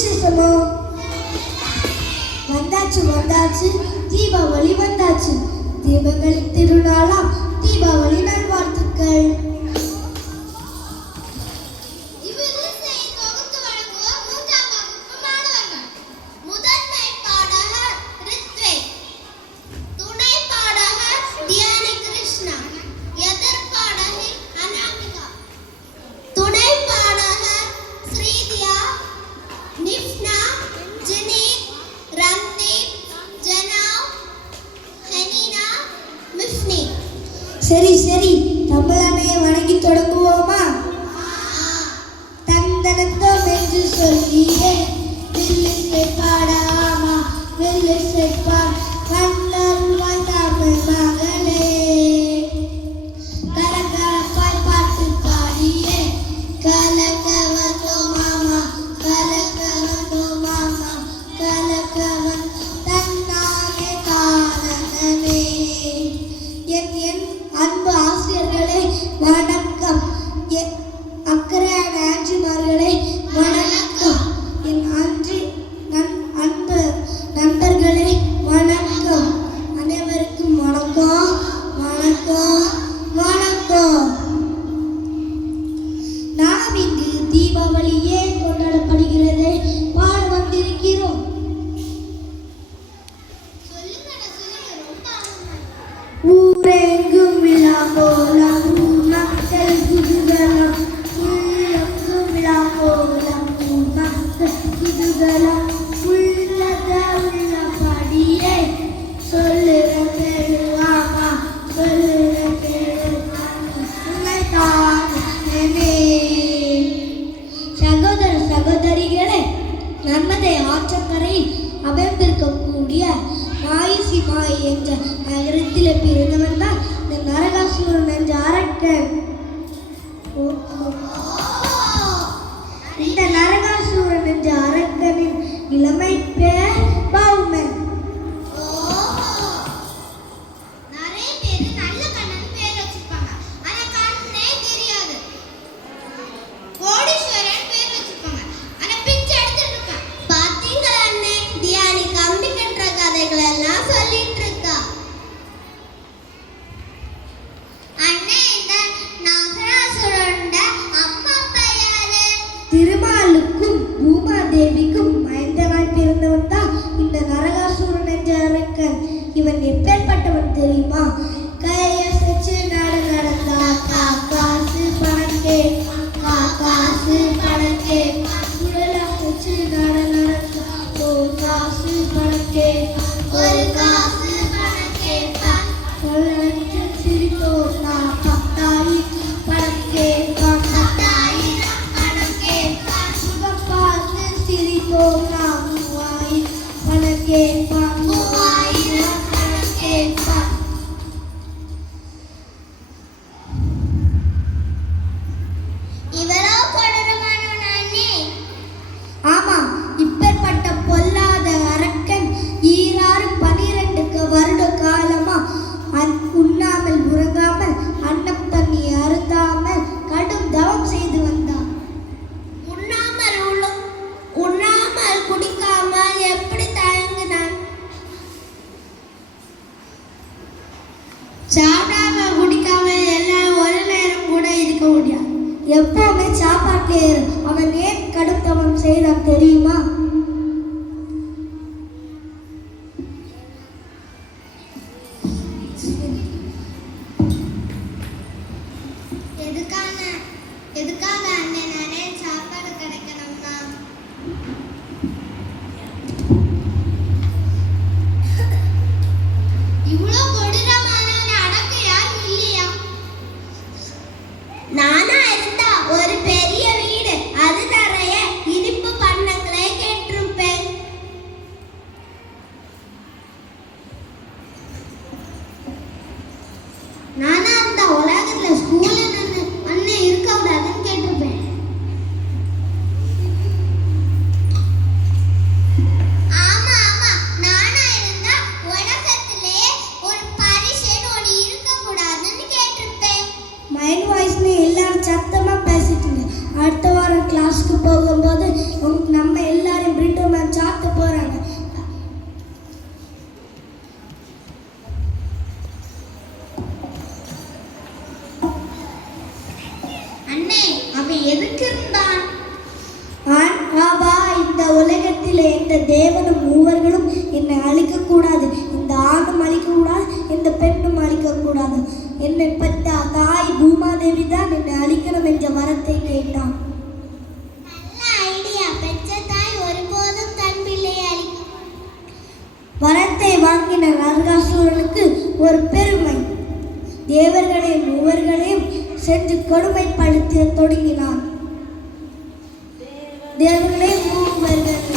விசேஷமா? வந்தாச்சு வந்தாச்சு, தீபாவளி வந்தாச்சு. தீபங்களின் திருநாளாம் தீபாவளி நல்வாழ்த்துக்கள். சரி சரி, தமிழனையை வணங்கி தொடங்குவோமா? தந்தனத்தோம் என்று சொல்லியே வில்லிசை பாடாமா, வில்லிசை பாட வந்தருவாய் தமிழ் மகளே. கலகலப்பாய் பாட்டு பாடியே கலக்க வந்தோம் மாமா, கலக்க வந்தோம் மாமா, கலக்க வந்து தன்னாலே காரணமே. என் அன்பு ஆசிரியர்களே வணக்கம், என் அக்கறையான ஆட்சிமார்களே வணக்கம், என் அன்பு நண்பர்களே வணக்கம். அனைவருக்கும் வணக்கம் வணக்கம் வணக்கம். நாம் இங்கு தீபாவளி ஏன் கொண்டாடப்படுகிறது பாட வந்திருக்கிறோம். ஊரெங்கும் விழா கோலம், மக்கள் குதூகலம், உள்ளெங்கும் விழா கோலம், மக்கள் குதூகலம். உள்ளத உள்ளபடியே சொல்லுற கேளுவாமா, சொல்லுற கேளுவாமே. சகோதர சகோதரிகளே, நர்மதை ஆற்றங்கரையில் அமைந்திருக்கக்கூடிய மாயிசி மாய் என்ற நகரத்தில் பிறந்தவன் தான் இந்த நரகாசுரன் என்ற அரக்கன். இந்த நரகாசுரன் என்ற அரக்கனின் இளமை பேர் பௌமன். திருமாலுக்கும் பூமாதேவிக்கும் மைந்தனாய் பிறந்தவன் தான் இந்த நரகாசுரன் என்ற அரக்கன். இவன் எப்பேற்பட்டவன் தெரியுமா? கையசைச்சு நடந்தா காசு பணக்கே, காசு பணக்கே, உடலசைச்சு நடந்தா காசு பணக்கே, ஒரு காசு பணக்கே, சிரித்தோனா பத்தாயி பணக்கே, ஆமா, இப்பேற்பட்ட பொல்லாத அரக்கன் 12 வருட காலமா உண்ணாமல் உறங்காமல் அன்னம் தண்ணி அருந்தாமல் கடும் தவம் செய்து வந்தான். உண்ணாமல் குடிக்காமல் எப்படி தயங்கினான்? சாப்பிடாம குடிக்காம எல்லாம் ஒரு நேரம் கூட இருக்க முடியாது. எப்பவுமே சாப்பாட்டே அவன் ஏன் கடும் தவம் செய்தான் தெரியுமா? எதுக்காக அண்ணே நிறைய சாப்பாடு கிடைக்கணும்னா? இவ்வளோ கொடூரமானவனை அடக்க யாரும் இல்லையா? நானா இருந்தா ஒரு பெரிய வீடு, அது நிறைய இனிப்பு பண்டங்களை கேட்டிருப்பேன். நானா இருந்தா உலகத்துல ஸ்கூல்ல அண்ணன் இருக்க கூடாதுன்னு கேட்டிருப்பேன். ஆமா ஆமா, நானா இருந்தா உலகத்திலே ஒரு பரிசுன்னு ஒன்று இருக்க கூடாதுன்னு கேட்டிருப்பேன். மைண்ட் வாய்ஸ்னு எல்லாரும் சத்தமா பேசிட்டு அடுத்த வாரம் கிளாஸ்க்கு போகும்போது நம்ம எல்லாரும் இந்த உலகத்தில் எந்த தேவனும் மூவர்களும் என்னை அழிக்கக்கூடாது, இந்த ஆணும் அழிக்கக்கூடாது, இந்த பெண்ணும் அழிக்கக்கூடாது. என்னை பெற்ற தாய் பூமாதேவி தான் என்னை அழிக்கணும் என்ற வரத்தை கேட்டான். நல்ல ஐடியா. பெற்ற தாய் ஒருபோதும் தன் பிள்ளையை அழிக்க. வரத்தை வாங்கின நரகாசுரனுக்கு ஒரு பெருமை. தேவர்களையும் மூவர்களையும் சென்று கொடுமைப்படுத்த தொடங்கினான். தேவர்களே மூவர்களையும்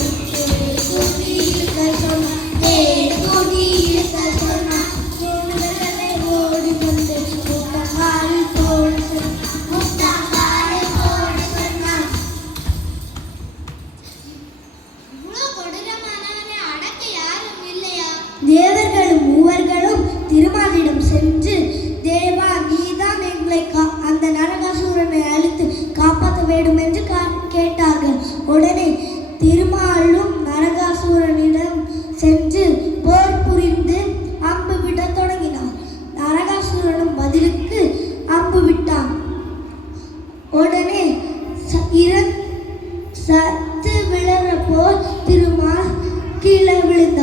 ஓடி வந்து முட்டங்காலில் போட சொன்னான். இவ்வளவு கொடூரமானவனை அடக்க யாரும் இல்லையா? தேவர்களும் மூவர்களும் திருமாலிடம் சென்று, தேவா நீதான் எங்களை அந்த நரகாசுரனை அழித்து காப்பாற்ற வேண்டும் என்று கேட்டார்கள். உடனே திருமாலும் நரகாசுரனிடம் சென்று போர் புரிந்து அம்பு விட தொடங்கினார். நரகாசுரனும் பதிலுக்கு அம்பு விட்டான். உடனே சத்து விழற போல் திருமால் கீழே விழுந்தார்.